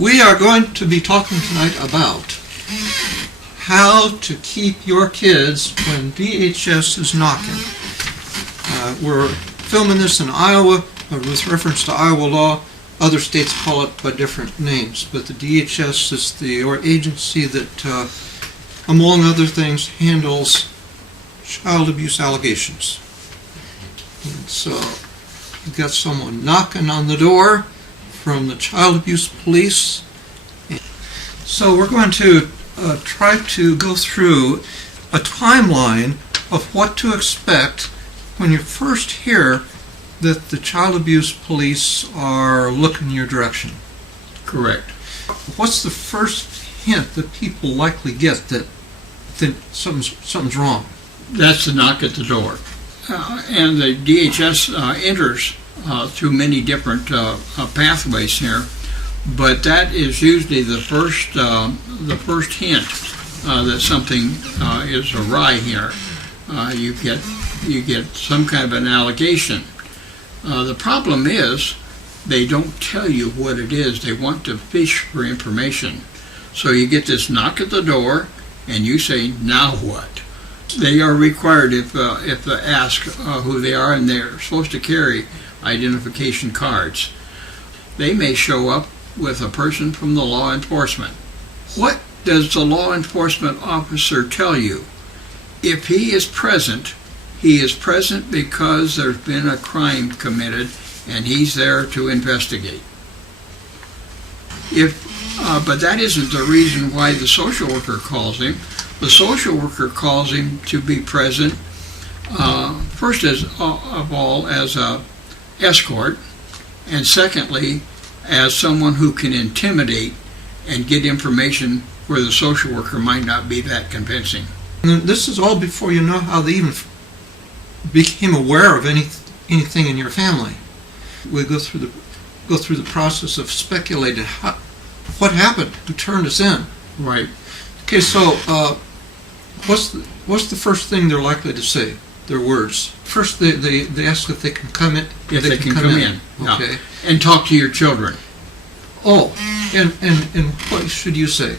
We are going to be talking tonight about how to keep your kids when DHS is knocking. We're filming this in Iowa with reference to Iowa law. Other states call it by different names, but the DHS is the agency that, among other things, handles child abuse allegations. And so you've got someone knocking on the door from the child abuse police. So we're going to try to go through a timeline of what to expect when you first hear that the child abuse police are looking in your direction. Correct. What's the first hint that people likely get that something's wrong? That's the knock at the door. And the DHS enters through many different pathways here, but that is usually the first hint that something is awry here. You get some kind of an allegation. The problem is they don't tell you what it is. They want to fish for information. So you get this knock at the door, and you say, now what? They are required, if they ask who they are, and they're supposed to carry identification cards. They may show up with a person from the law enforcement. What does the law enforcement officer tell you? If he is present because there's been a crime committed, and he's there to investigate. But that isn't the reason why the social worker calls him. The social worker calls him to be present, first of all as a escort, and secondly as someone who can intimidate and get information where the social worker might not be that convincing. And this is all before you know how they even became aware of anything in your family. We go through the process of speculating what happened, who turned us in. Right. Okay, so what's the first thing they're likely to say? Their words. First, they ask if they can come in. If they can come in. Okay. Yeah. And talk to your children. Oh, and what should you say?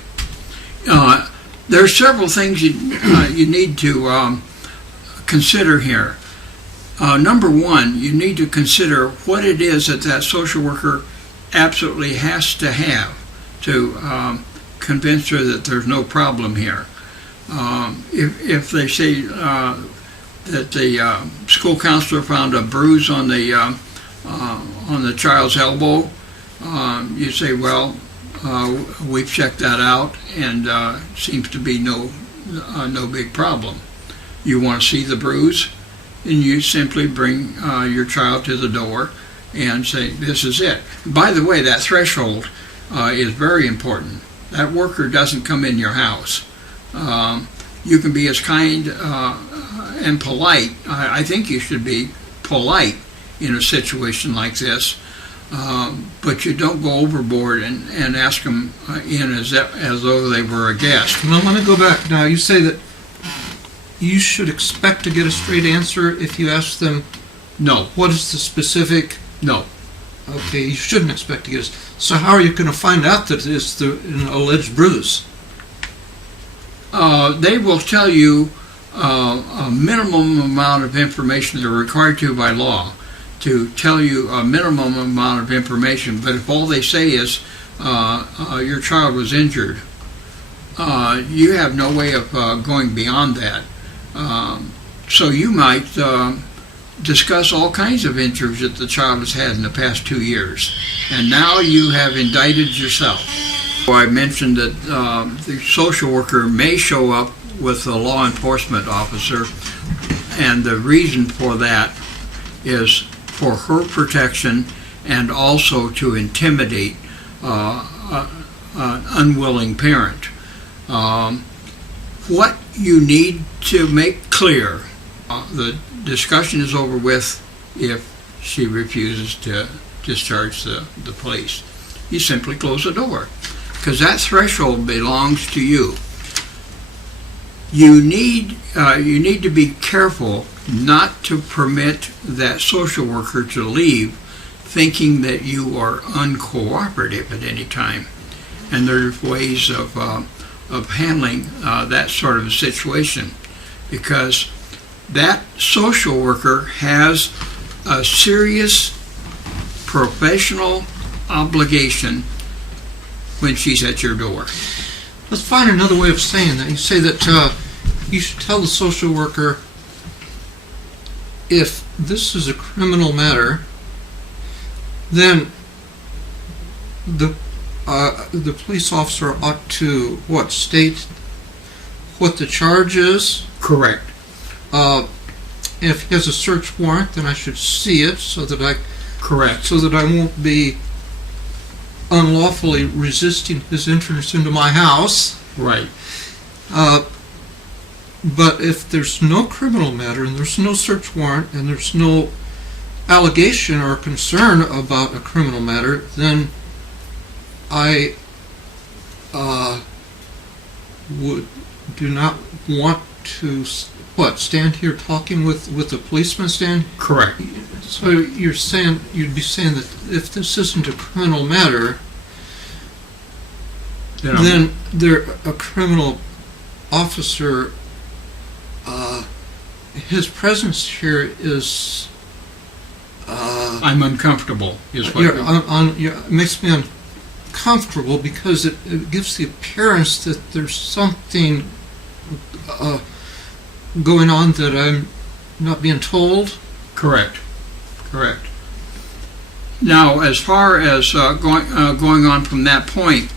There are several things you need to consider here. Number one, you need to consider what it is that social worker absolutely has to have to convince her that there's no problem here. If they say that the school counselor found a bruise on the child's elbow, you say, well, we've checked that out, and seems to be no big problem. You want to see the bruise, and you simply bring your child to the door and say, this is it. By the way, that threshold is very important. That worker doesn't come in your house. You can be as kind and polite. I think you should be polite in a situation like this, but you don't go overboard and ask them in as though they were a guest. Now, let me go back. Now, you say that you should expect to get a straight answer if you ask them, no. What is the specific? No. Okay, you shouldn't expect to get it. So how are you going to find out that it's an alleged bruise? They will tell you a minimum amount of information. They're required to by law to tell you a minimum amount of information. But if all they say is your child was injured, you have no way of going beyond that. So you might discuss all kinds of injuries that the child has had in the past 2 years, and now you have indicted yourself. I mentioned that the social worker may show up with a law enforcement officer, and the reason for that is for her protection and also to intimidate an unwilling parent. What you need to make clear, the discussion is over with if she refuses to discharge the police. You simply close the door, because that threshold belongs to you. You need to be careful not to permit that social worker to leave thinking that you are uncooperative at any time. and there's ways of handling that sort of a situation, because that social worker has a serious professional obligation when she's at your door. Let's find another way of saying that. You say that you should tell the social worker, if this is a criminal matter, then the police officer ought to, state what the charge is? Correct. If he has a search warrant, then I should see it so that Correct. so that I won't be unlawfully resisting his entrance into my house. Right. But if there's no criminal matter and there's no search warrant and there's no allegation or concern about a criminal matter, then I do not want to stand here talking with the policeman stand? Correct. So you'd be saying that if this isn't a criminal matter, then a criminal officer, his presence here is... I'm uncomfortable, is what makes me uncomfortable because it gives the appearance that there's something going on that I'm not being told. Correct. Correct. Now, as far as going on from that point,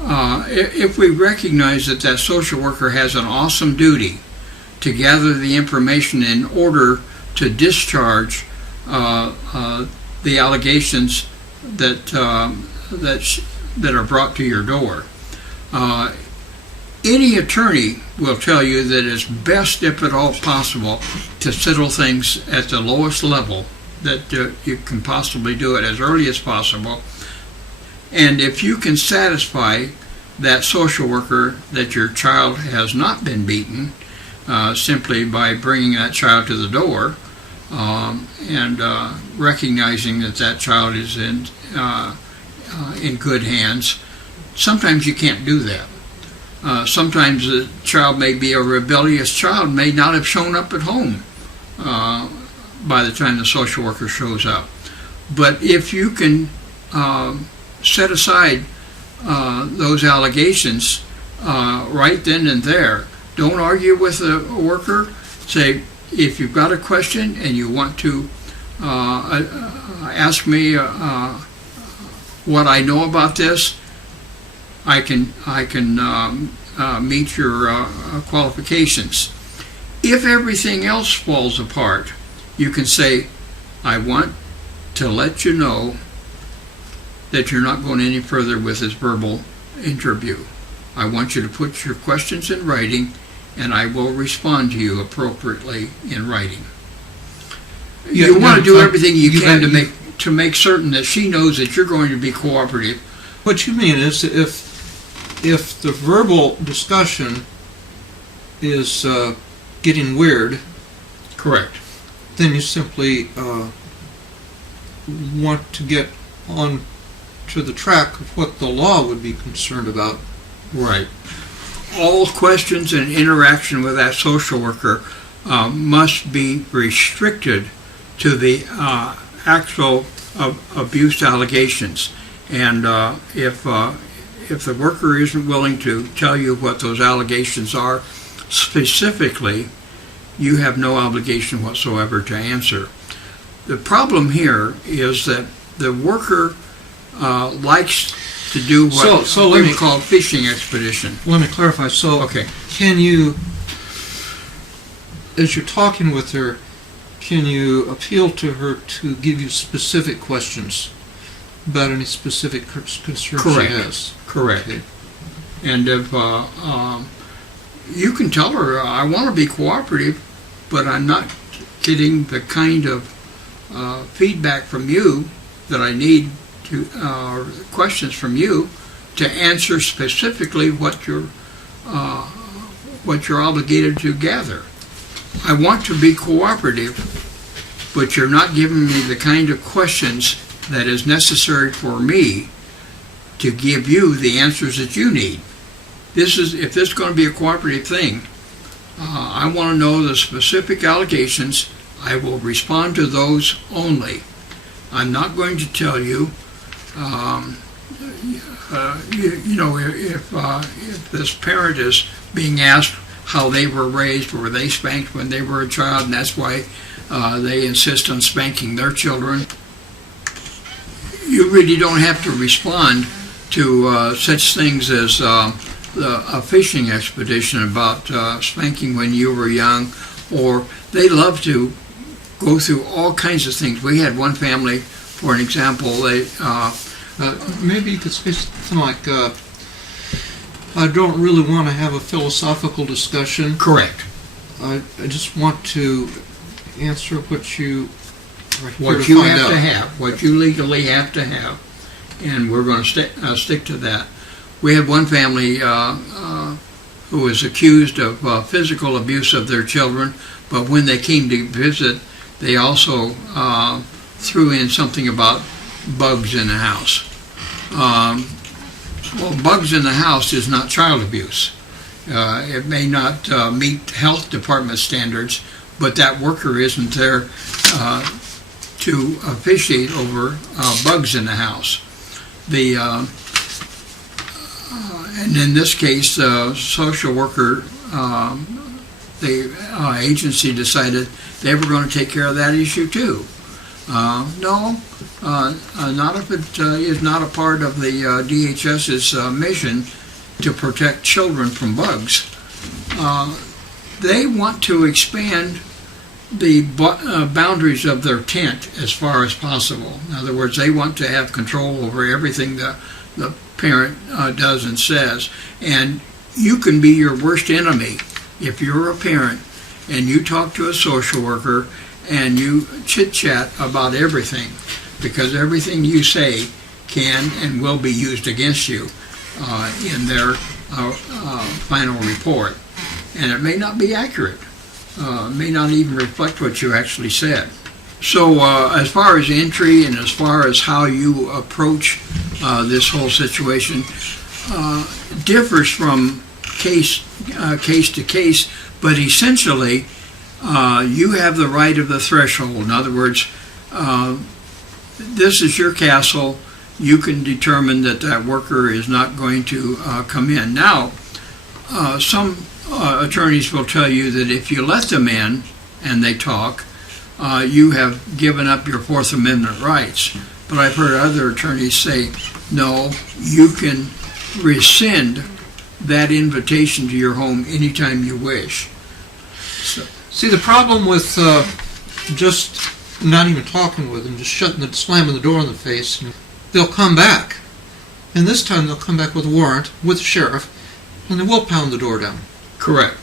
if we recognize that that social worker has an awesome duty to gather the information in order to discharge the allegations that are brought to your door, any attorney will tell you that it's best, if at all possible, to settle things at the lowest level, that you can possibly do it as early as possible. And if you can satisfy that social worker that your child has not been beaten, simply by bringing that child to the door, and recognizing that that child is in good hands, sometimes you can't do that. Sometimes the child may be a rebellious child, may not have shown up at home by the time the social worker shows up. But if you can set aside those allegations right then and there, don't argue with the worker. Say, if you've got a question and you want to ask me what I know about this, I can meet your qualifications. If everything else falls apart, you can say, I want to let you know that you're not going any further with this verbal interview. I want you to put your questions in writing, and I will respond to you appropriately in writing. You want to do everything you can to make certain that she knows that you're going to be cooperative. What you mean is, if the verbal discussion is getting weird, correct, then you simply want to get on to the track of what the law would be concerned about. Right. All questions and interaction with that social worker must be restricted to the actual abuse allegations. And if the worker isn't willing to tell you what those allegations are specifically, you have no obligation whatsoever to answer. The problem here is that the worker likes to do what we would call fishing expedition. Let me clarify. So, okay, can you, as you're talking with her, can you appeal to her to give you specific questions about any specific concern she has? Correct. Okay. And if you can tell her, I want to be cooperative, but I'm not getting the kind of feedback from you that I need to, questions from you to answer specifically what you're obligated to gather. I want to be cooperative, but you're not giving me the kind of questions that is necessary for me to give you the answers that you need. If this is going to be a cooperative thing, I want to know the specific allegations. I will respond to those only. I'm not going to tell you, if this parent is being asked how they were raised, were they spanked when they were a child, and that's why they insist on spanking their children. You really don't have to respond to such things as a fishing expedition about spanking when you were young, or they love to go through all kinds of things. We had one family, for an example, they maybe you could say something like, I don't really want to have a philosophical discussion. Correct. I just want to answer what you are here What to you find have out. to have, what you legally have to have, and we're going to stick to that. We had one family who was accused of physical abuse of their children, but when they came to visit, they also threw in something about bugs in the house. Well, bugs in the house is not child abuse. It may not meet health department standards, but that worker isn't there to officiate over bugs in the house. And in this case, the social worker, the agency decided they were going to take care of that issue too. No, not if it is not a part of the DHS's mission to protect children from bugs. They want to expand the boundaries of their tent as far as possible. In other words, they want to have control over everything the parent does and says. And you can be your worst enemy if you're a parent and you talk to a social worker and you chit-chat about everything, because everything you say can and will be used against you in their final report. And it may not be accurate. May not even reflect what you actually said. So as far as entry and as far as how you approach this whole situation, differs from case to case, but essentially you have the right of the threshold. In other words, this is your castle. You can determine that that worker is not going to come in. Now, some attorneys will tell you that if you let them in and they talk, you have given up your Fourth Amendment rights. But I've heard other attorneys say, no, you can rescind that invitation to your home anytime you wish. So, See, the problem with just not even talking with them, just slamming the door in the face, they'll come back. And this time they'll come back with a warrant, with the sheriff, and they will pound the door down. correct.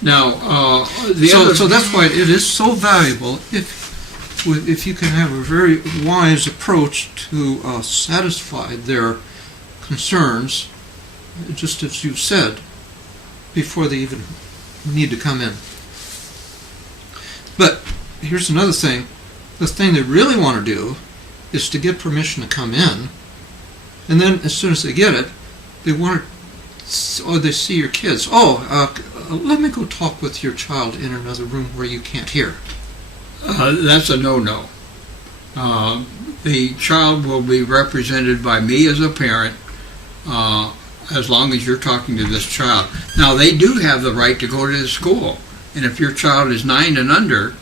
Now, so that's why it is so valuable if you can have a very wise approach to satisfy their concerns, just as you said, before they even need to come in. But here's another thing. The thing they really want to do is to get permission to come in, and then as soon as they get it, they want to, or they see your kids. Let me go talk with your child in another room where you can't hear. That's a no-no. The child will be represented by me as a parent as long as you're talking to this child. Now, they do have the right to go to the school, and if your child is 9 and under,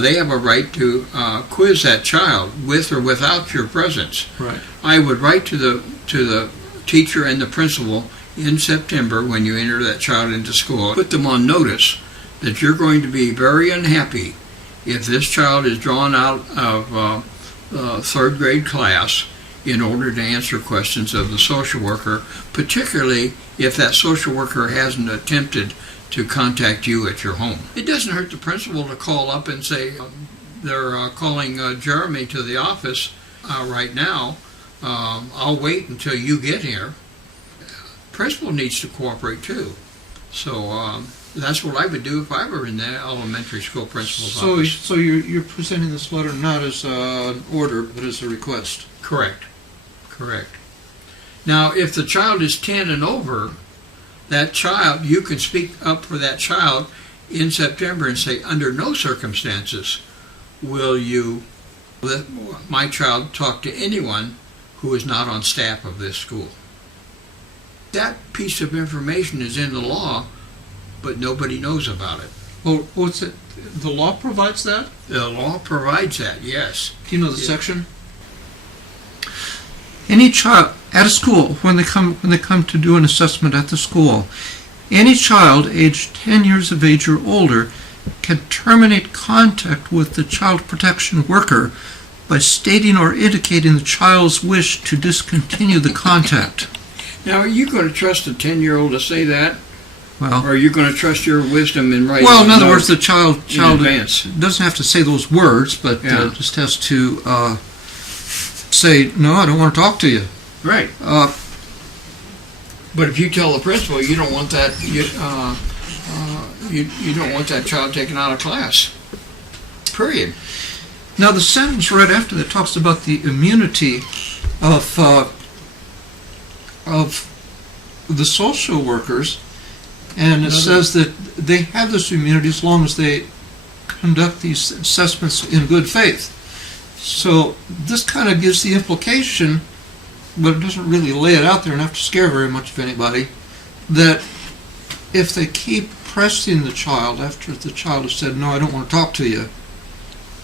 they have a right to quiz that child with or without your presence. Right. I would write to the teacher and the principal in September when you enter that child into school, put them on notice that you're going to be very unhappy if this child is drawn out of third grade class in order to answer questions of the social worker, particularly if that social worker hasn't attempted to contact you at your home. It doesn't hurt the principal to call up and say, they're calling Jeremy to the office right now. I'll wait until you get here. Principal needs to cooperate too. So that's what I would do if I were in the elementary school principal's office. So you're presenting this letter not as an order, but as a request. Correct. Now, if the child is 10 and over, that child, you can speak up for that child in September and say, under no circumstances will you let my child talk to anyone who is not on staff of this school. That piece of information is in the law, but nobody knows about it. Well, what's it? The law provides that? The law provides that, yes. Do you know the section? Any child at a school, when they come to do an assessment at the school, any child aged 10 years of age or older can terminate contact with the child protection worker by stating or indicating the child's wish to discontinue the contact. Now, are you going to trust a 10-year-old to say that? Well, or are you going to trust your wisdom in writing? Well, in other words, the child advance? Doesn't have to say those words, but just has to say, no, I don't want to talk to you. Right. But if you tell the principal you don't want that, you don't want that child taken out of class. Period. Now, the sentence right after that talks about the immunity of the social workers, and it says that they have this immunity as long as they conduct these assessments in good faith. So this kind of gives the implication, but it doesn't really lay it out there enough to scare very much of anybody, that if they keep pressing the child after the child has said, no, I don't want to talk to you,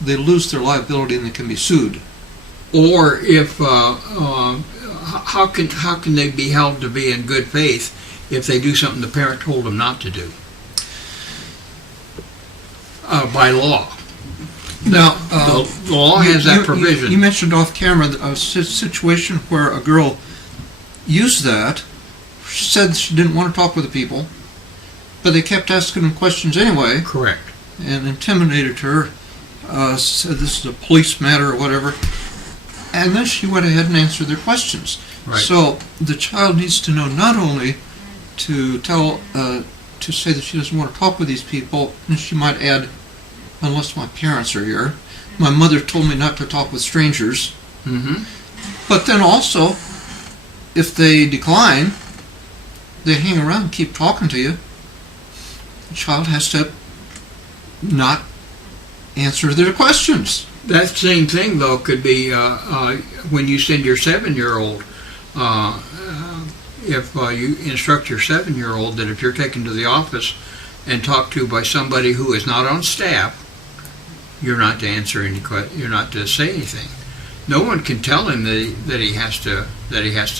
they lose their liability and they can be sued. Or if how can they be held to be in good faith if they do something the parent told them not to do? By law. Now, the law has that provision. You mentioned off camera a situation where a girl used that, said she didn't want to talk with the people, but they kept asking them questions anyway. Correct. And intimidated her, said this is a police matter or whatever, and then she went ahead and answered their questions. Right. So the child needs to know not only to tell, to say that she doesn't want to talk with these people, and she might add, unless my parents are here. My mother told me not to talk with strangers. Mm-hmm. But then also, if they decline, they hang around and keep talking to you. The child has to not answer their questions. That same thing, though, could be when you send your 7-year-old. If you instruct your 7-year-old that if you're taken to the office and talked to by somebody who is not on staff, you're not to answer any questions. You're not to say anything. No one can tell him that he has to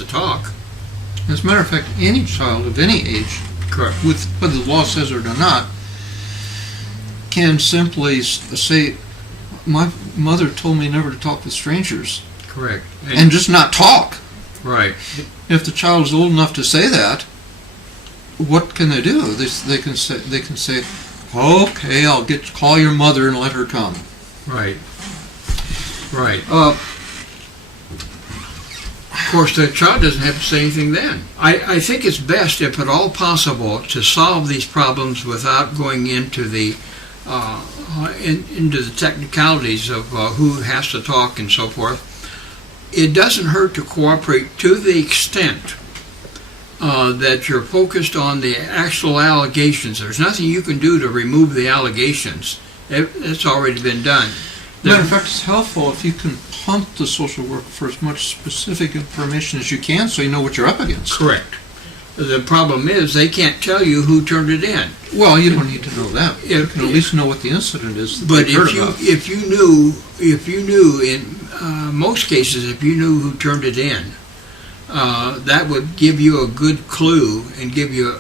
talk. As a matter of fact, any child of any age, correct, with whether the law says it or not, can simply say, "My mother told me never to talk with strangers." Correct, and just not talk. Right. If the child is old enough to say that, what can they do? They can say, okay, I'll call your mother and let her come. Right. Right. Of course, the child doesn't have to say anything then. I think it's best, if at all possible, to solve these problems without going into the into the technicalities of who has to talk and so forth. It doesn't hurt to cooperate to the extent that you're focused on the actual allegations. There's nothing you can do to remove the allegations. It's already been done. Matter of fact, it's helpful if you can pump the social worker for as much specific information as you can so you know what you're up against. Correct. The problem is they can't tell you who turned it in. Well, you don't need to know that. You can at least know what the incident is that but you've heard about. if you knew in most cases, if you knew who turned it in, that would give you a good clue and give you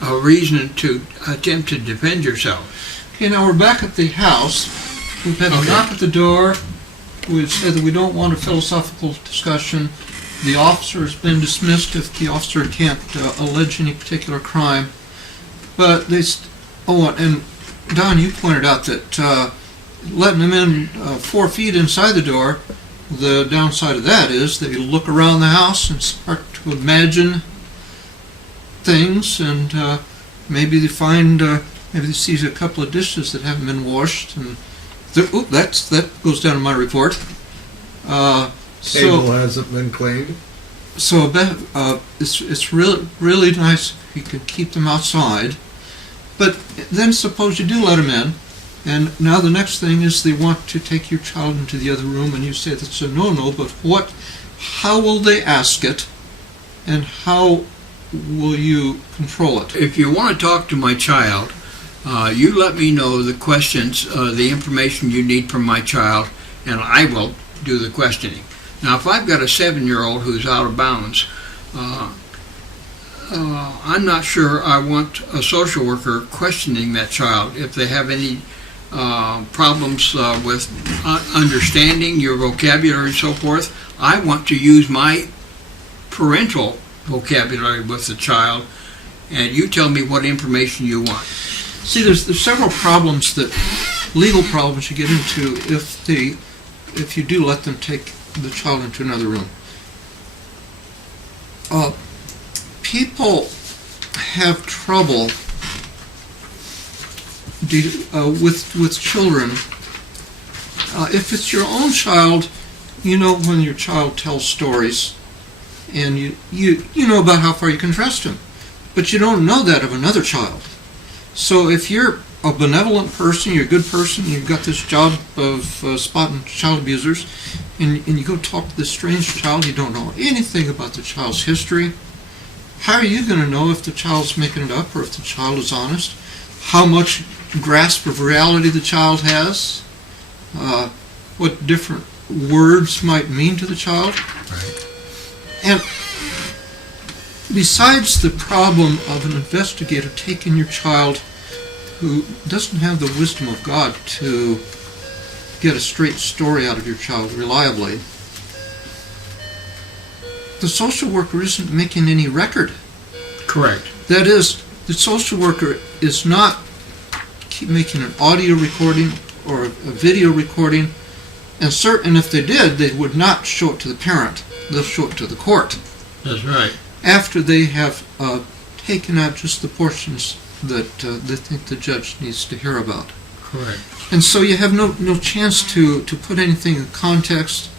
a reason to attempt to defend yourself. Okay, now we're back at the house. We've had a knock at the door. We've said that we don't want a philosophical discussion. The officer has been dismissed if the officer can't allege any particular crime. But and Don, you pointed out that letting them in 4 feet inside the door, the downside of that is they look around the house and start to imagine things, and maybe they find, maybe they see a couple of dishes that haven't been washed, and that goes down in my report. Table hasn't been cleaned. So it's really nice if you can keep them outside. But then suppose you do let them in, and now the next thing is they want to take your child into the other room, and you say that's a no-no, but how will they ask it, and how will you control it? If you want to talk to my child, you let me know the questions, the information you need from my child, and I will do the questioning. Now, if I've got a 7-year-old who's out of bounds, I'm not sure I want a social worker questioning that child. If they have any problems with understanding your vocabulary and so forth, I want to use my parental vocabulary with the child, and you tell me what information you want. See, there's several problems, legal problems you get into if you do let them take the child into another room. People have trouble with children. If it's your own child, you know when your child tells stories, and you know about how far you can trust him, but you don't know that of another child. So if you're a benevolent person, you're a good person, you've got this job of spotting child abusers, and you go talk to this strange child, you don't know anything about the child's history. How are you going to know if the child's making it up or if the child is honest? How much grasp of reality the child has? What different words might mean to the child? Right. And besides the problem of an investigator taking your child who doesn't have the wisdom of God to get a straight story out of your child reliably, the social worker isn't making any record. Correct. That is, the social worker is not making an audio recording or a video recording, and if they did, they would not show it to the parent. They'll show it to the court. That's right. After they have taken out just the portions that they think the judge needs to hear about. Correct. And so you have no chance to put anything in context.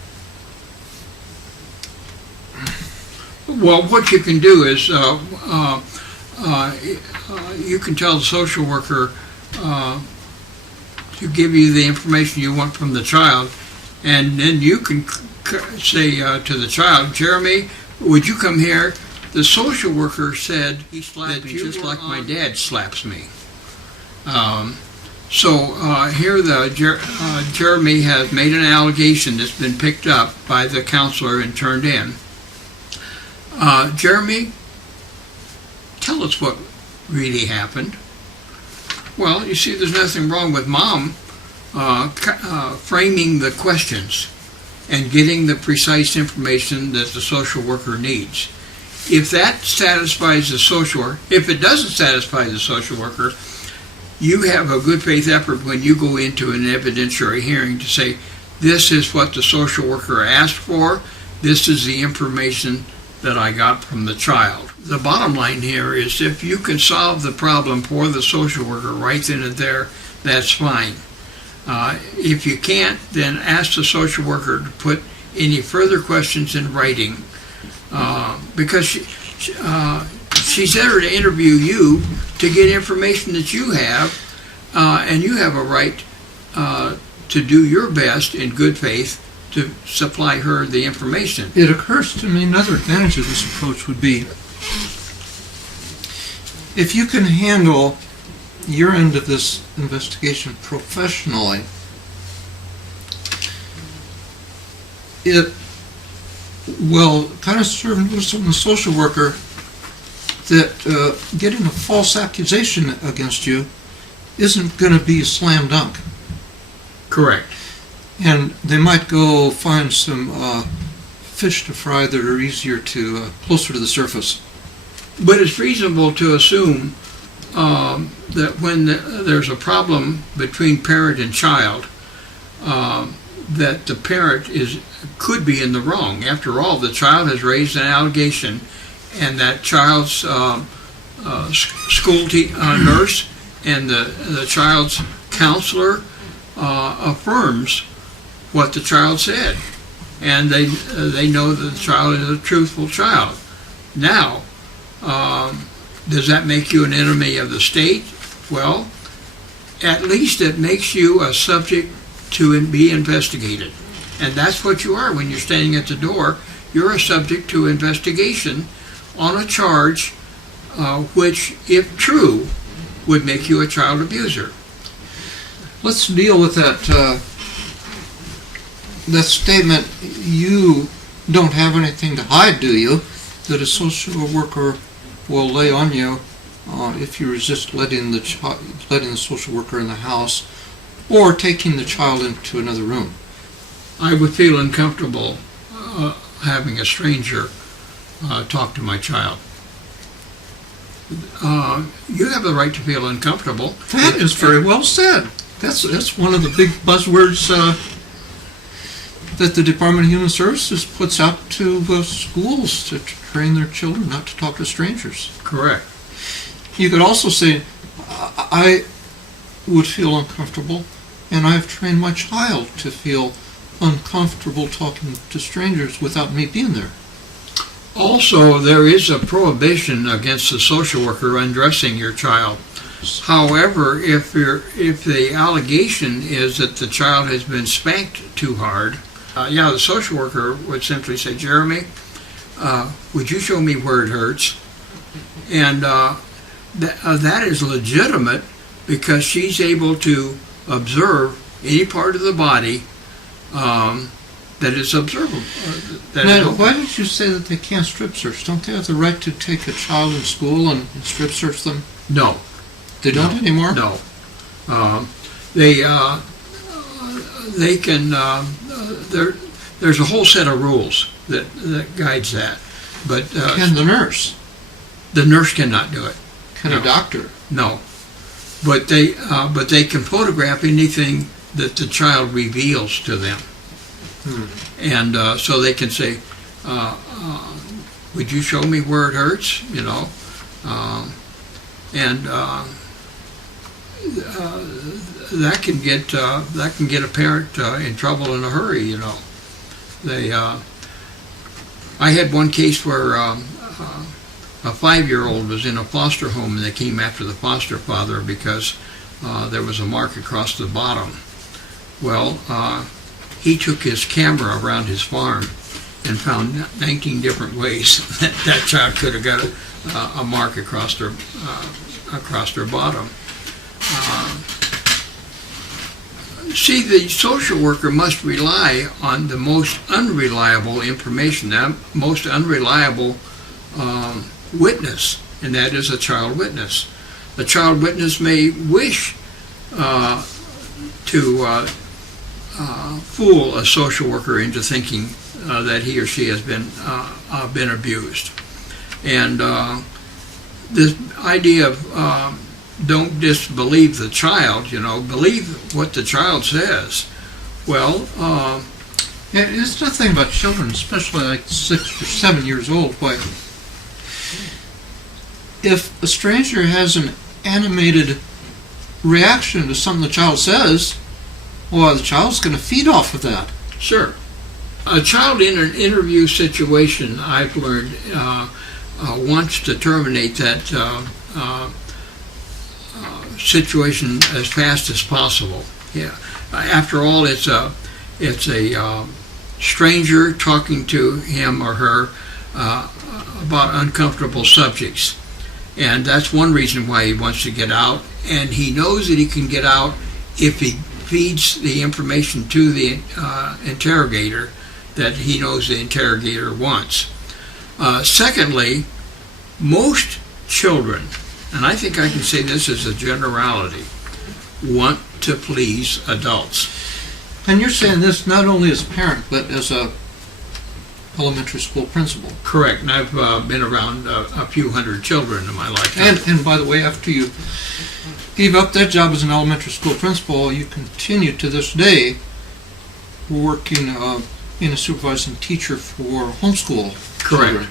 Well, what you can do is you can tell the social worker to give you the information you want from the child, and then you can say to the child, Jeremy, would you come here? The social worker said he slapped me just like my dad slaps me. Here Jeremy has made an allegation that's been picked up by the counselor and turned in. Jeremy, tell us what really happened. Well, you see, there's nothing wrong with Mom framing the questions and getting the precise information that the social worker needs. If that satisfies the social worker, if it doesn't satisfy the social worker, you have a good faith effort when you go into an evidentiary hearing to say, this is what the social worker asked for, this is the information that I got from the child. The bottom line here is if you can solve the problem for the social worker right then and there, that's fine. If you can't, then ask the social worker to put any further questions in writing, because she's there to interview you to get information that you have, and you have a right to do your best in good faith to supply her the information. It occurs to me another advantage of this approach would be if you can handle your end of this investigation professionally, it will kind of serve as a social worker that getting a false accusation against you isn't going to be a slam dunk. Correct. And they might go find some fish to fry that are easier to, closer to the surface. But it's reasonable to assume that when there's a problem between parent and child, that the parent could be in the wrong. After all, the child has raised an allegation, and that child's school nurse and the child's counselor affirms what the child said. and they know that the child is a truthful child. Now, does that make you an enemy of the state? Well, at least it makes you a subject to be investigated. And that's what you are when you're standing at the door. You're a subject to investigation on a charge which, if true, would make you a child abuser. Let's deal with that statement, you don't have anything to hide, do you? That a social worker will lay on you if you resist letting the social worker in the house or taking the child into another room. I would feel uncomfortable having a stranger talk to my child. You have the right to feel uncomfortable. That is very well said. That's one of the big buzzwords that the Department of Human Services puts out to schools to train their children not to talk to strangers. Correct. You could also say, I would feel uncomfortable, and I've trained my child to feel uncomfortable talking to strangers without me being there. Also, there is a prohibition against the social worker undressing your child. However, if the allegation is that the child has been spanked too hard, the social worker would simply say, Jeremy, would you show me where it hurts? And that is legitimate because she's able to observe any part of the body that is observable. Now, why did you say that they can't strip search? Don't they have the right to take a child in school and strip search them? No. They don't anymore? No. They can, there's a whole set of rules that guides that. But can the nurse? The nurse cannot do it. Can a doctor? No. But they can photograph anything that the child reveals to them. And so they can say, would you show me where it hurts? You know, and that can get a parent in trouble in a hurry. You know, I had one case where a 5-year-old was in a foster home, and they came after the foster father because there was a mark across the bottom. Well, he took his camera around his farm and found 19 different ways that child could have got a mark across their bottom. See, the social worker must rely on the most unreliable information, the most unreliable witness, and that is a child witness. The child witness may wish to fool a social worker into thinking that he or she has been abused. And this idea of don't disbelieve the child, you know, believe what the child says. Well, it's nothing about children, especially like 6 or 7 years old. Why, if a stranger has an animated reaction to something the child says, well, the child's going to feed off of that. Sure. A child in an interview situation, I've learned, wants to terminate that situation as fast as possible. Yeah. After all, it's a stranger talking to him or her about uncomfortable subjects, and that's one reason why he wants to get out. And he knows that he can get out if he feeds the information to the interrogator that he knows the interrogator wants. Secondly, most children, and I think I can say this as a generality, want to please adults. And you're saying this not only as a parent, but as a elementary school principal. Correct, and I've been around a few hundred children in my lifetime. And by the way, after you gave up that job as an elementary school principal, you continue to this day working being a supervising teacher for homeschool Correct. children.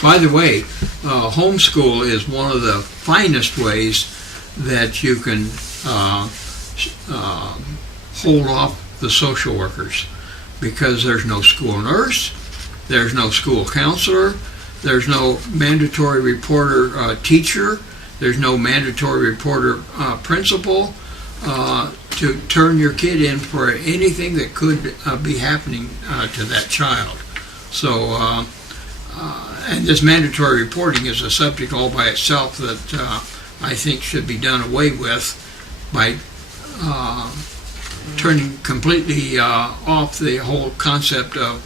By the way, homeschool is one of the finest ways that you can hold off the social workers, because there's no school nurse, there's no school counselor, there's no mandatory reporter teacher, there's no mandatory reporter principal to turn your kid in for anything that could be happening to that child. So, and this mandatory reporting is a subject all by itself that I think should be done away with by turning completely off the whole concept of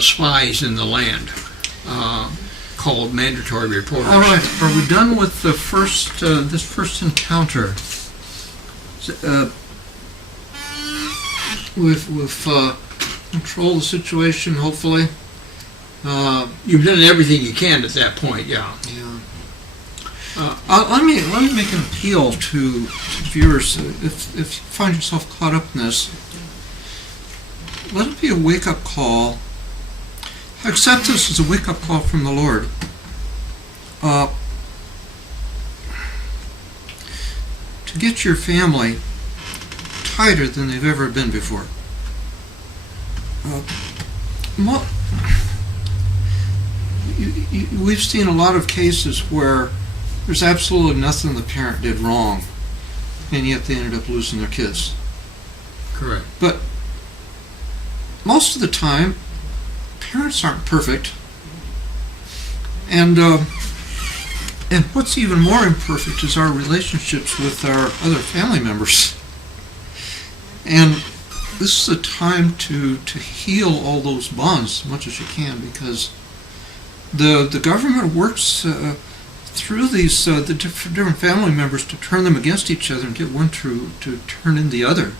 spies in the land, called mandatory reporters. All right, are we done with the first this first encounter? We've controlled the situation, hopefully. You've done everything you can at that point, yeah. Let me make an appeal to viewers. If you find yourself caught up in this, let it be a wake-up call. Accept this as a wake-up call from the Lord. To get your family tighter than they've ever been before. We've seen a lot of cases where there's absolutely nothing the parent did wrong, and yet they ended up losing their kids. Correct. But most of the time, parents aren't perfect, and what's even more imperfect is our relationships with our other family members. And this is a time to heal all those bonds as much as you can, because the government works through these the different family members to turn them against each other and get one to turn in the other.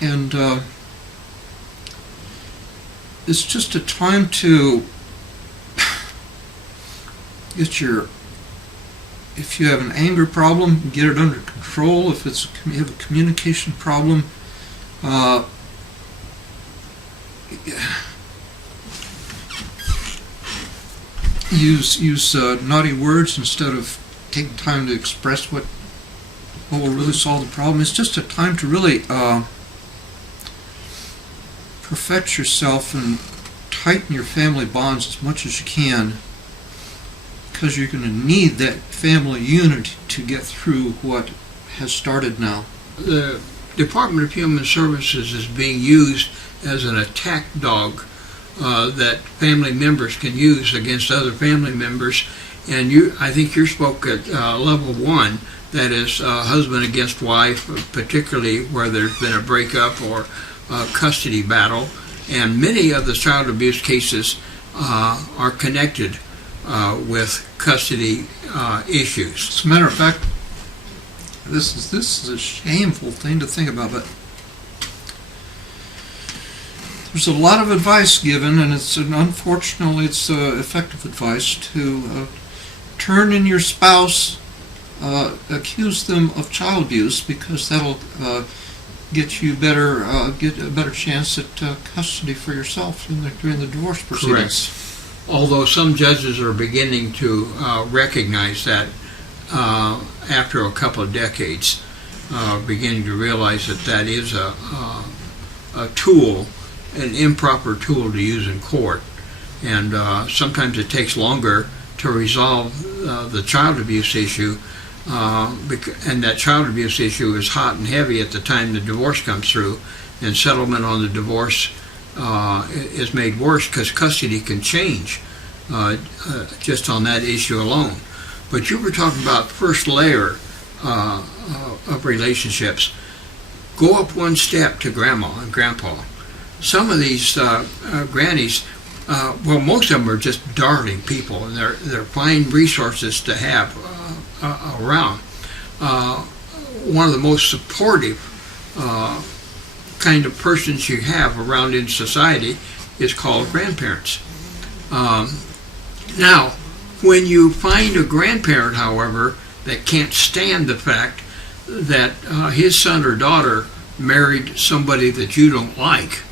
And it's just a time to get if you have an anger problem, get it under control. If you have a communication problem, use naughty words instead of taking time to express what will really solve the problem. It's just a time to really perfect yourself and tighten your family bonds as much as you can, because you're going to need that family unity to get through what has started now. The Department of Human Services is being used as an attack dog that family members can use against other family members. And I think you spoke at level 1, that is husband against wife, particularly where there's been a breakup or a custody battle. And many of the child abuse cases are connected with custody issues. As a matter of fact, this is a shameful thing to think about, but there's a lot of advice given, and unfortunately it's effective advice to turn in your spouse, accuse them of child abuse, because that'll get you get a better chance at custody for yourself during the divorce proceedings. Correct. Although some judges are beginning to recognize that after a couple of decades, beginning to realize that is a tool, an improper tool to use in court, and sometimes it takes longer to resolve the child abuse issue, and that child abuse issue is hot and heavy at the time the divorce comes through, and settlement on the divorce is made worse because custody can change just on that issue alone. But you were talking about first layer of relationships. Go up one step to grandma and grandpa. Some of these grannies, well, most of them are just darling people, and they're fine resources to have around. One of the most supportive kind of persons you have around in society is called grandparents. Now, when you find a grandparent, however, that can't stand the fact that his son or daughter married somebody that you don't like,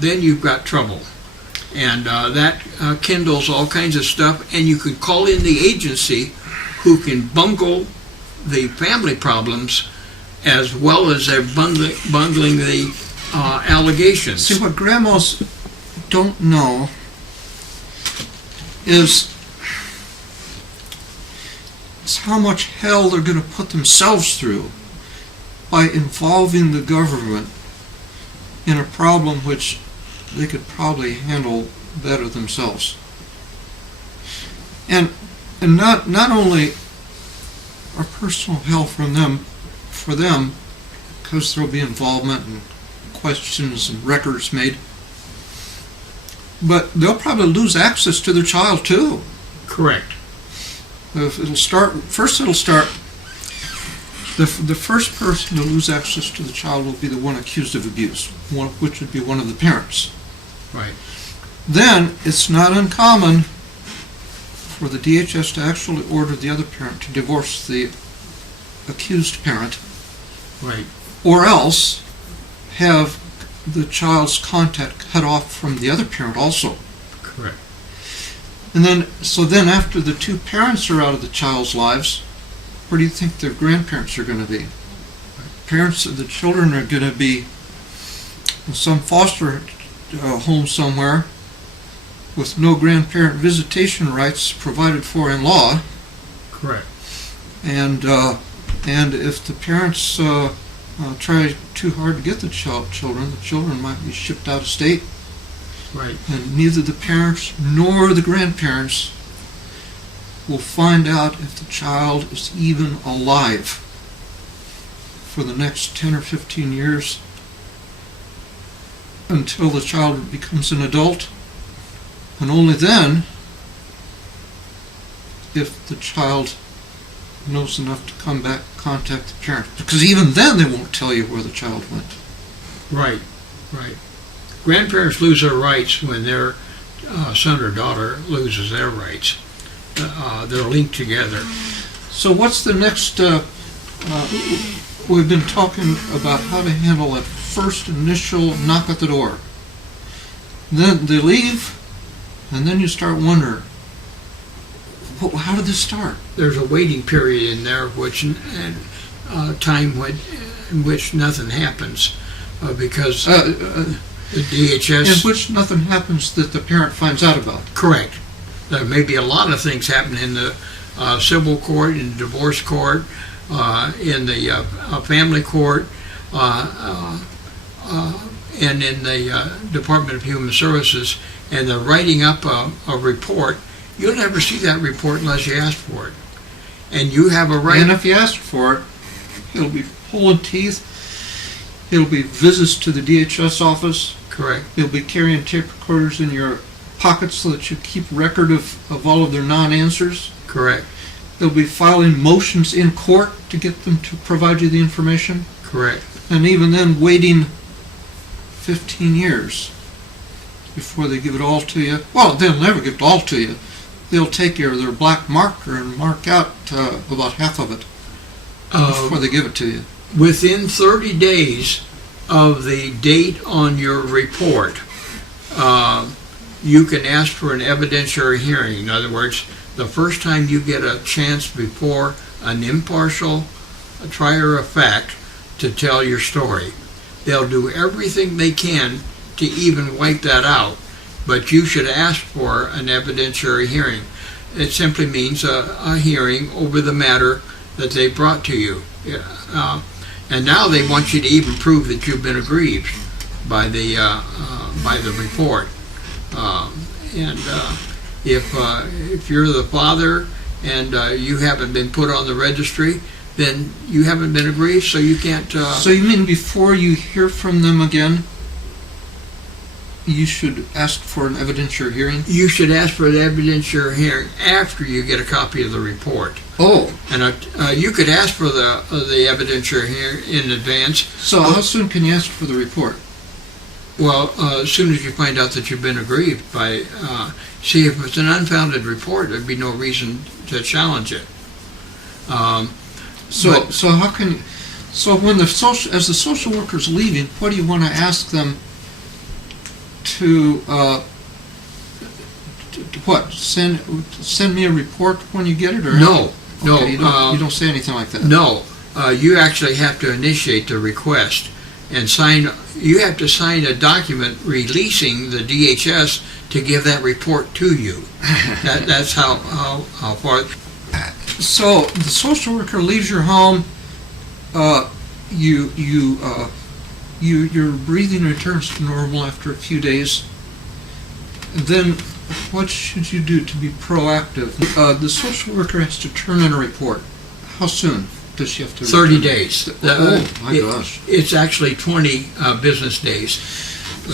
then you've got trouble. And that kindles all kinds of stuff, and you can call in the agency who can bungle the family problems as well as they're bungling the allegations. See, what grandmas don't know is how much hell they're going to put themselves through by involving the government in a problem which they could probably handle better themselves. And not only are personal hell for them, because there'll be involvement and questions and records made, but they'll probably lose access to their child too. Correct. The first person to lose access to the child will be the one accused of abuse, which would be one of the parents. Right. Then it's not uncommon for the DHS to actually order the other parent to divorce the accused parent. Right. Or else have the child's contact cut off from the other parent also. Correct. And then after the two parents are out of the child's lives, where do you think their grandparents are going to be? Parents of the children are going to be in some foster home somewhere with no grandparent visitation rights provided for in law. Correct. And if the parents try too hard to get the children might be shipped out of state. Right. And neither the parents nor the grandparents will find out if the child is even alive for the next 10 or 15 years until the child becomes an adult, and only then if the child knows enough to come back and contact the parent, because even then they won't tell you where the child went. Right. Right. Grandparents lose their rights when their son or daughter loses their rights. They're linked together. So what's the next, we've been talking about how to handle that first initial knock at the door. Then they leave, and then you start wondering, how did this start? There's a waiting period in there, time in which nothing happens, because the DHS... In which nothing happens that the parent finds out about. Correct. There may be a lot of things happen in the civil court, in the divorce court, in the family court, and in the Department of Human Services, and they're writing up a report. You'll never see that report unless you ask for it. And you have a right... And if you ask for it, it'll be pulling teeth. It'll be visits to the DHS office. Correct. You'll be carrying tape recorders in your pockets so that you keep record of all of their non-answers. Correct. They'll be filing motions in court to get them to provide you the information. Correct. And even then waiting 15 years before they give it all to you. Well, they'll never give it all to you. They'll take their black marker and mark out about half of it before they give it to you. Within 30 days of the date on your report, you can ask for an evidentiary hearing. In other words, the first time you get a chance before an impartial trier of fact to tell your story. They'll do everything they can to even wipe that out, but you should ask for an evidentiary hearing. It simply means a hearing over the matter that they brought to you. And now they want you to even prove that you've been aggrieved by the report. If you're the father and you haven't been put on the registry, then you haven't been aggrieved, so you can't... So you mean before you hear from them again, you should ask for an evidentiary hearing? You should ask for an evidentiary hearing after you get a copy of the report. Oh. And you could ask for the evidentiary hearing in advance. So how soon can you ask for the report? Well, as soon as you find out that you've been aggrieved by... see, if it's an unfounded report, there'd be no reason to challenge it. So how can... So when as the social worker's leaving, what do you want to ask them to what? Send me a report when you get it, or no? Okay, you don't say anything like that. No, you actually have to initiate the request. and you have to sign a document releasing the DHS to give that report to you. That's how far. So the social worker leaves your home. Your breathing returns to normal after a few days. And then, what should you do to be proactive? The social worker has to turn in a report. How soon does she have to? 30 days. Oh my gosh! It's actually 20 business days.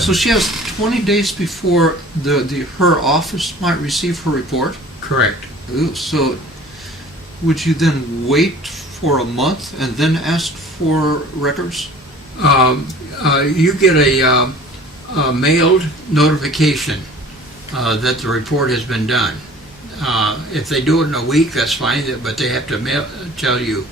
So she has 20 days before her office might receive her report? Correct. Ooh, so would you then wait for a month and then ask for records? You get a mailed notification that the report has been done. If they do it in a week, that's fine, but they have to tell you.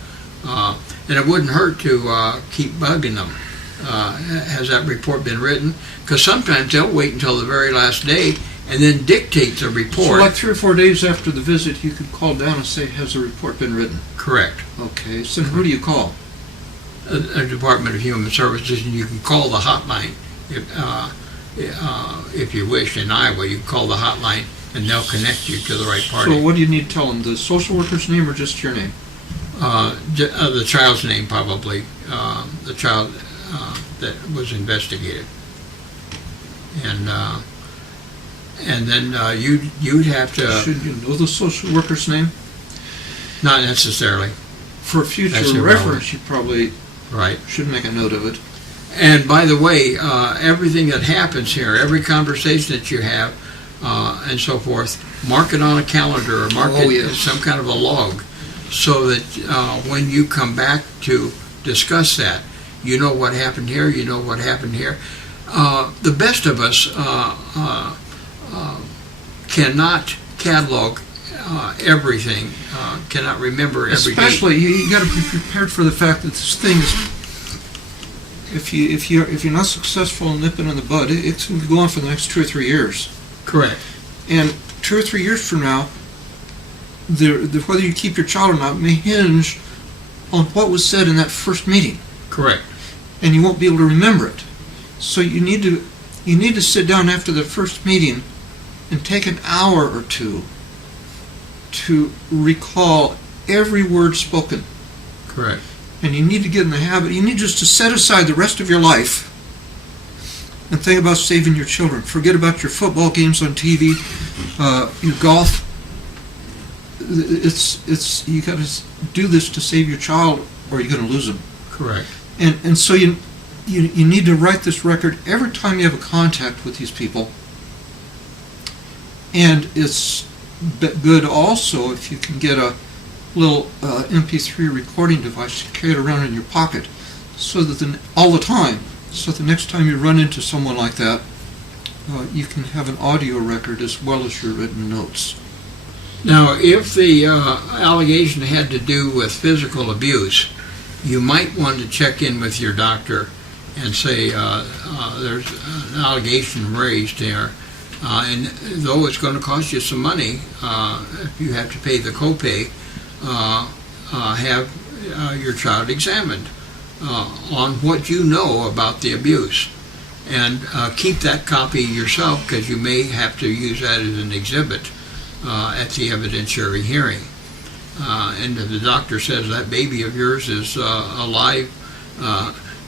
And it wouldn't hurt to keep bugging them. Has that report been written? Because sometimes they'll wait until the very last day and then dictate the report. So like 3 or 4 days after the visit, you could call down and say, has the report been written? Correct. Okay, so who do you call? A Department of Human Services, and you can call the hotline if you wish. In Iowa, you can call the hotline and they'll connect you to the right party. So what do you need to tell them? The social worker's name or just your name? The child's name, probably. The child that was investigated. And then you'd have to... Should you know the social worker's name? Not necessarily. For future reference, you probably should make a note of it. And by the way, everything that happens here, every conversation that you have, and so forth, mark it on a calendar or mark it as some kind of a log, so that when you come back to discuss that, you know what happened here, you know what happened here. The best of us cannot catalog everything, cannot remember every day. Especially, you got to be prepared for the fact that this thing is, if you're not successful in nipping in the bud, it's going to go on for the next 2 or 3 years. Correct. And 2 or 3 years from now, whether you keep your child or not may hinge on what was said in that first meeting. Correct. And you won't be able to remember it. So you need to sit down after the first meeting and take an hour or two to recall every word spoken. Correct. And you need to get in the habit, you need just to set aside the rest of your life and think about saving your children. Forget about your football games on TV, your golf. It's you got to do this to save your child, or you're going to lose them. Correct. And so you need to write this record every time you have a contact with these people. And it's good also if you can get a little MP3 recording device to carry it around in your pocket, so that all the time, so the next time you run into someone like that, you can have an audio record as well as your written notes. Now, if the allegation had to do with physical abuse, you might want to check in with your doctor and say there's an allegation raised here, and though it's going to cost you some money, if you have to pay the copay, have your child examined on what you know about the abuse, and keep that copy yourself, because you may have to use that as an exhibit at the evidentiary hearing. And if the doctor says that baby of yours is alive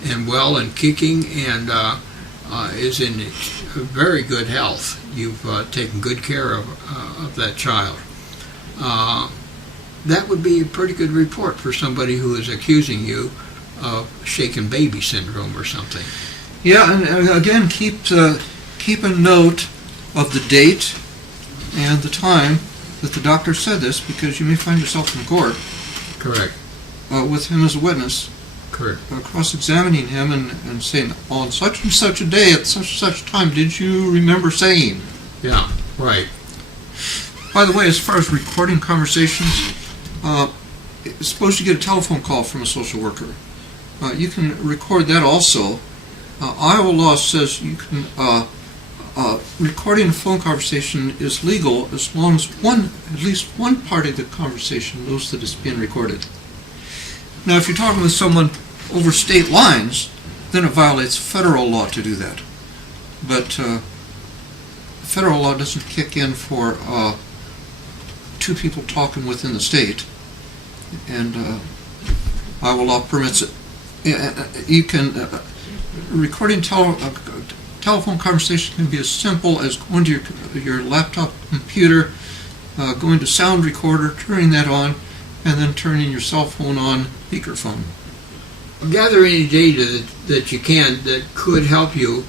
and well and kicking and is in very good health, you've taken good care of that child, that would be a pretty good report for somebody who is accusing you of shaken baby syndrome or something. Yeah, and again, keep a note of the date and the time that the doctor said this, because you may find yourself in court. Correct. With him as a witness. Correct. Cross-examining him and saying, on such and such a day at such and such time, did you remember saying? Yeah, right. By the way, as far as recording conversations, suppose you get a telephone call from a social worker. You can record that also. Iowa law says you can recording a phone conversation is legal as long as at least one party of the conversation knows that it's being recorded. Now, if you're talking with someone over state lines, then it violates federal law to do that. But federal law doesn't kick in for two people talking within the state, and Iowa law permits it. You can recording telephone conversation can be as simple as going to your laptop computer, going to sound recorder, turning that on, and then turning your cell phone on speakerphone. Gather any data that you can that could help you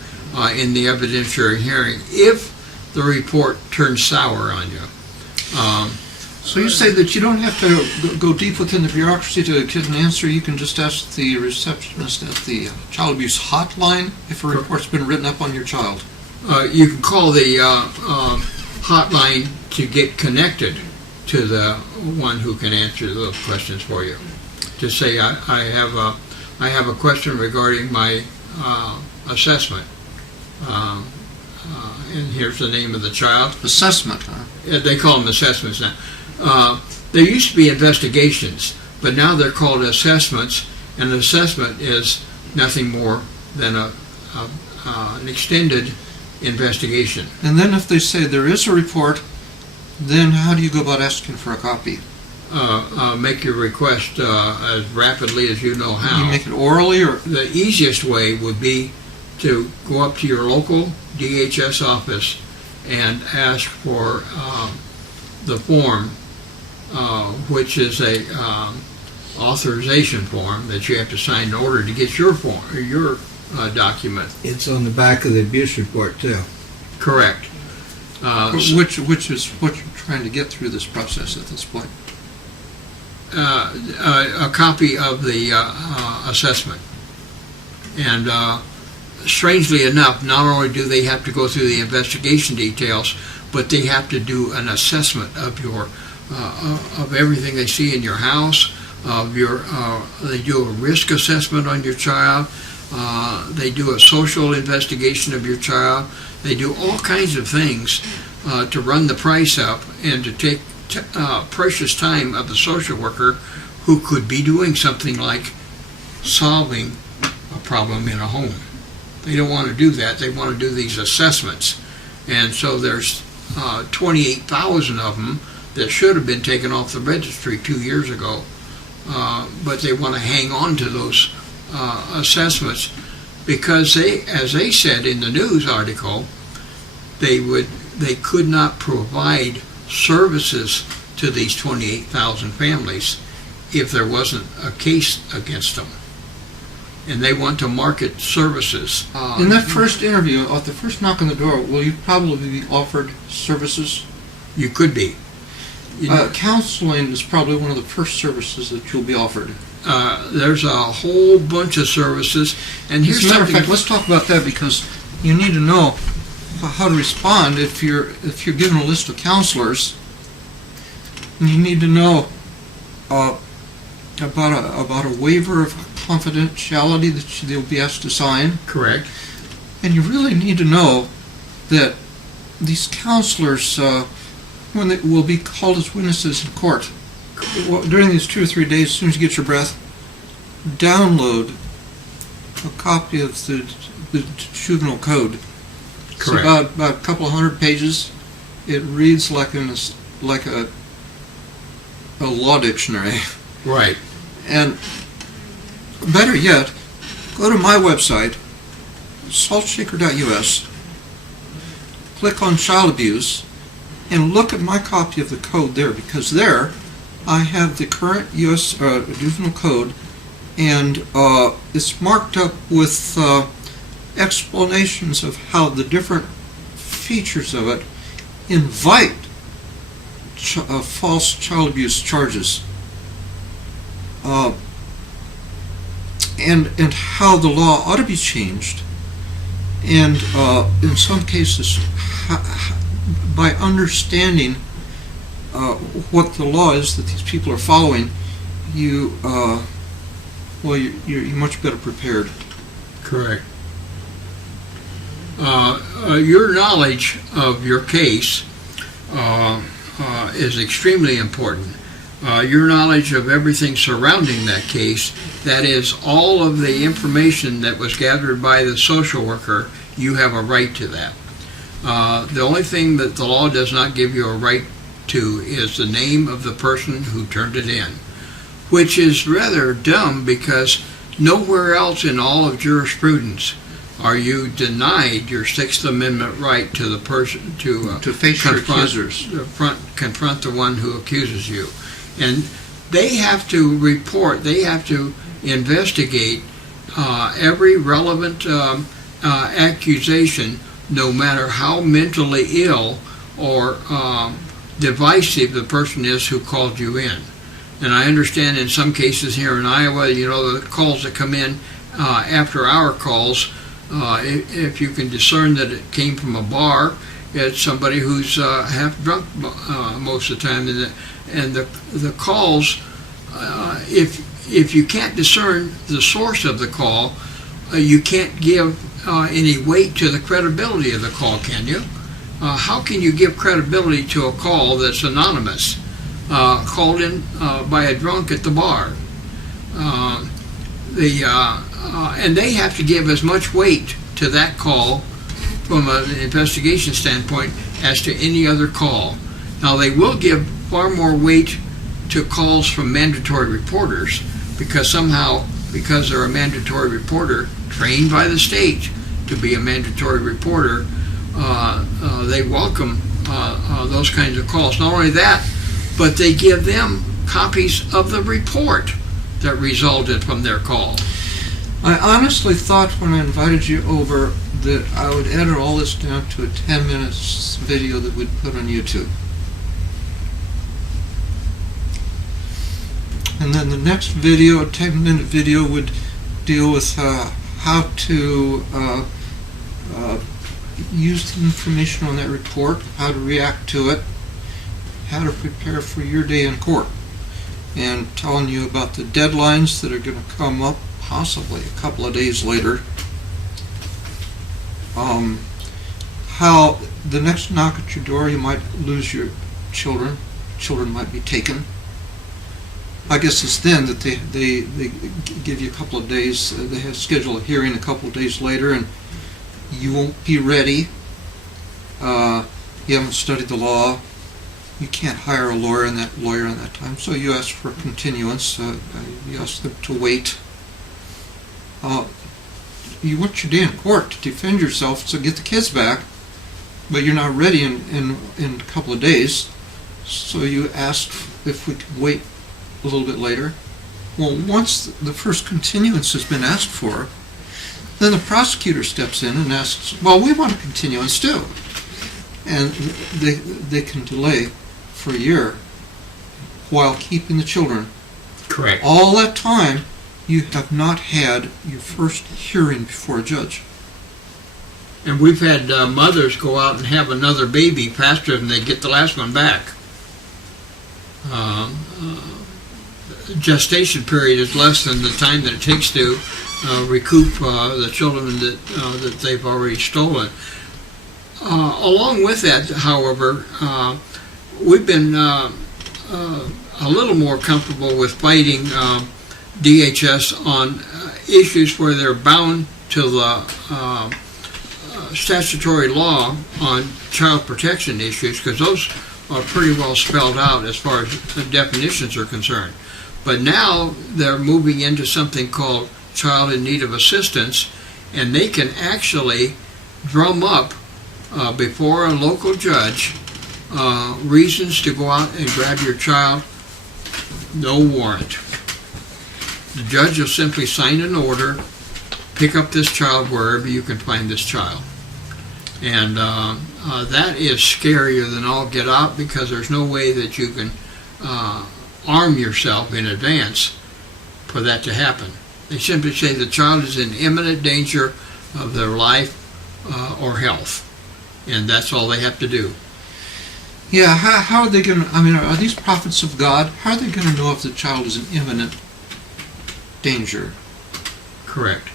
in the evidentiary hearing if the report turns sour on you. So you say that you don't have to go deep within the bureaucracy to get an answer. You can just ask the receptionist at the child abuse hotline if a report's been written up on your child. You can call the hotline to get connected to the one who can answer those questions for you. Just say, I have a question regarding my assessment. And here's the name of the child. Assessment, huh? They call them assessments now. There used to be investigations, but now they're called assessments, and an assessment is nothing more than an extended investigation. And then if they say there is a report, then how do you go about asking for a copy? Make your request as rapidly as you know how. You make it orally, or? The easiest way would be to go up to your local DHS office and ask for the form, which is a authorization form that you have to sign in order to get your form, your document. It's on the back of the abuse report too. Correct. Which is what you're trying to get through this process at this point. A copy of the assessment. And strangely enough, not only do they have to go through the investigation details, but they have to do an assessment of your of everything they see in your house. They do a risk assessment on your child. They do a social investigation of your child. They do all kinds of things to run the price up and to take precious time of the social worker who could be doing something like solving a problem in a home. They don't want to do that. They want to do these assessments. And so there's 28,000 of them that should have been taken off the registry 2 years ago. But they want to hang on to those assessments because as they said in the news article, they could not provide services to these 28,000 families if there wasn't a case against them. And they want to market services. In that first interview, at the first knock on the door, will you probably be offered services? You could be. Counseling is probably one of the first services that you'll be offered. There's a whole bunch of services. And here's As a matter of something. fact, let's talk about that because you need to know how to respond if you're given a list of counselors. And you need to know about a waiver of confidentiality that they'll be asked to sign. Correct. And you really need to know that these counselors, when they will be called as witnesses in court, during these 2 or 3 days, as soon as you get your breath, download a copy of the juvenile code. Correct. It's about a couple of 100 pages. It reads like a law dictionary. Right. And better yet, go to my website, saltshaker.us, click on child abuse, and look at my copy of the code there, because there I have the current U.S. juvenile code, and it's marked up with explanations of how the different features of it invite false child abuse charges. And how the law ought to be changed, and in some cases, by understanding what the law is that these people are following, you're much better prepared. Correct. Your knowledge of your case is extremely important. your knowledge of everything surrounding that case, that is, all of the information that was gathered by the social worker, you have a right to that. The only thing that the law does not give you a right to is the name of the person who turned it in, which is rather dumb because nowhere else in all of jurisprudence are you denied your Sixth Amendment right to the person to face your accusers, confront the one who accuses you. And they have to report, they have to investigate every relevant accusation, no matter how mentally ill or divisive the person is who called you in. And I understand in some cases here in Iowa, the calls that come in after our calls, if you can discern that it came from a bar, it's somebody who's half drunk most of the time. And the calls, if you can't discern the source of the call, you can't give any weight to the credibility of the call, can you? How can you give credibility to a call that's anonymous, called in by a drunk at the bar? And they have to give as much weight to that call from an investigation standpoint as to any other call. Now, they will give far more weight to calls from mandatory reporters because they're a mandatory reporter trained by the state to be a mandatory reporter, they welcome those kinds of calls. Not only that, but they give them copies of the report that resulted from their call. I honestly thought when I invited you over that I would edit all this down to a 10-minute video that we'd put on YouTube. And then the next video, a 10-minute video, would deal with how to use the information on that report, how to react to it, how to prepare for your day in court, and telling you about the deadlines that are going to come up possibly a couple of days later. How the next knock at your door you might lose your children. Children might be taken. I guess it's then that they give you a couple of days. They have scheduled a hearing a couple of days later, and you won't be ready. You haven't studied the law. You can't hire a lawyer in that time, so you ask for a continuance. You ask them to wait. You want your day in court to defend yourself, so get the kids back, but you're not ready in a couple of days, so you ask if we could wait a little bit later. Well, once the first continuance has been asked for, then the prosecutor steps in and asks, well, we want a continuance too. And they can delay for a year while keeping the children. Correct. All that time, you have not had your first hearing before a judge. And we've had mothers go out and have another baby faster than they get the last one back. Gestation period is less than the time that it takes to recoup the children that they've already stolen. Along with that, however, we've been a little more comfortable with fighting DHS on issues where they're bound to the statutory law on child protection issues, because those are pretty well spelled out as far as the definitions are concerned. But now they're moving into something called child in need of assistance, and they can actually drum up before a local judge reasons to go out and grab your child, no warrant. The judge will simply sign an order, pick up this child wherever you can find this child. And that is scarier than all get out, because there's no way that you can arm yourself in advance for that to happen. They simply say the child is in imminent danger of their life or health, and that's all they have to do. Yeah, how are they going to, are these prophets of God? How are they going to know if the child is in imminent danger? Correct.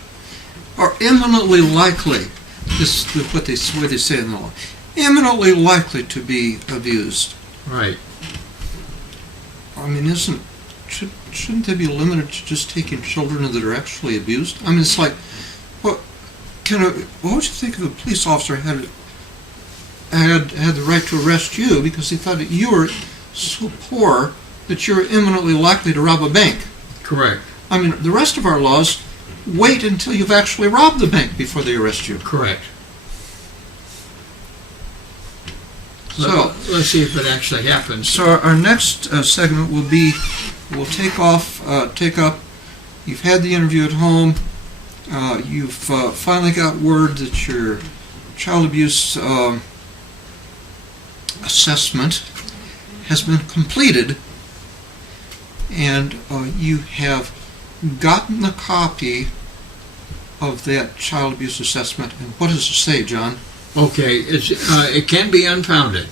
Or imminently likely, this is what they say in the law, imminently likely to be abused. Right. I mean, shouldn't they be limited to just taking children that are actually abused? I mean, it's like, what would you think if a police officer had the right to arrest you because he thought that you were so poor that you're imminently likely to rob a bank? Correct. I mean, the rest of our laws wait until you've actually robbed the bank before they arrest you. Correct. So let's see if it actually happens. So our next segment will be, we'll take up, you've had the interview at home, you've finally got word that your child abuse assessment has been completed, and you have gotten the copy of that child abuse assessment. And what does it say, John? Okay, it can be unfounded.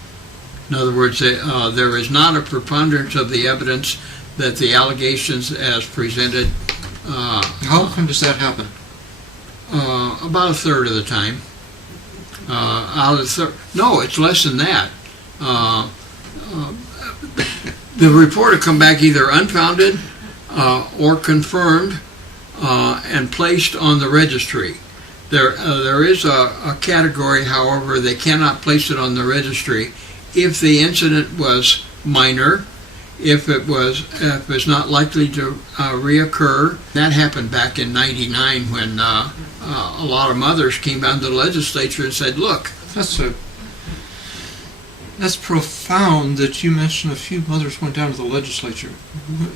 In other words, there is not a preponderance of the evidence that the allegations as presented. How often does that happen? About a third of the time. No, it's less than that. The report will come back either unfounded or confirmed and placed on the registry. There is a category, however, they cannot place it on the registry if the incident was minor, if it's not likely to reoccur. That happened back in '99 when a lot of mothers came down to the legislature and said, "Look, that's profound that you mentioned a few mothers went down to the legislature.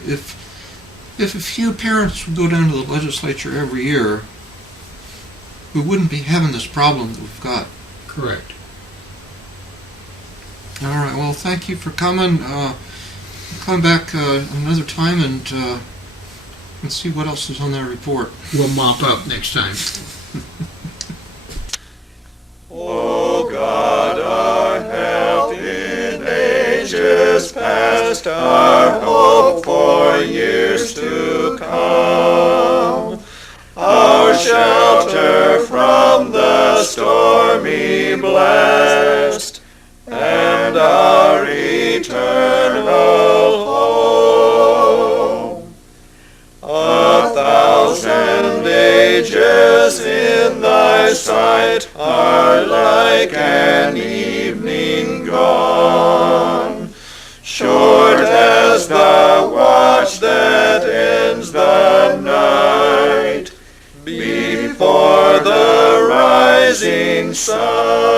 If a few parents would go down to the legislature every year, we wouldn't be having this problem that we've got." Correct. All right. Well, thank you for coming. Come back another time and see what else is on that report. We'll mop up next time. O God, our help in ages past, our hope for years to come, our shelter from the stormy blast, and our eternal home. 1,000 ages in thy sight are like an evening gone, short as the watch that ends the night before the rising sun.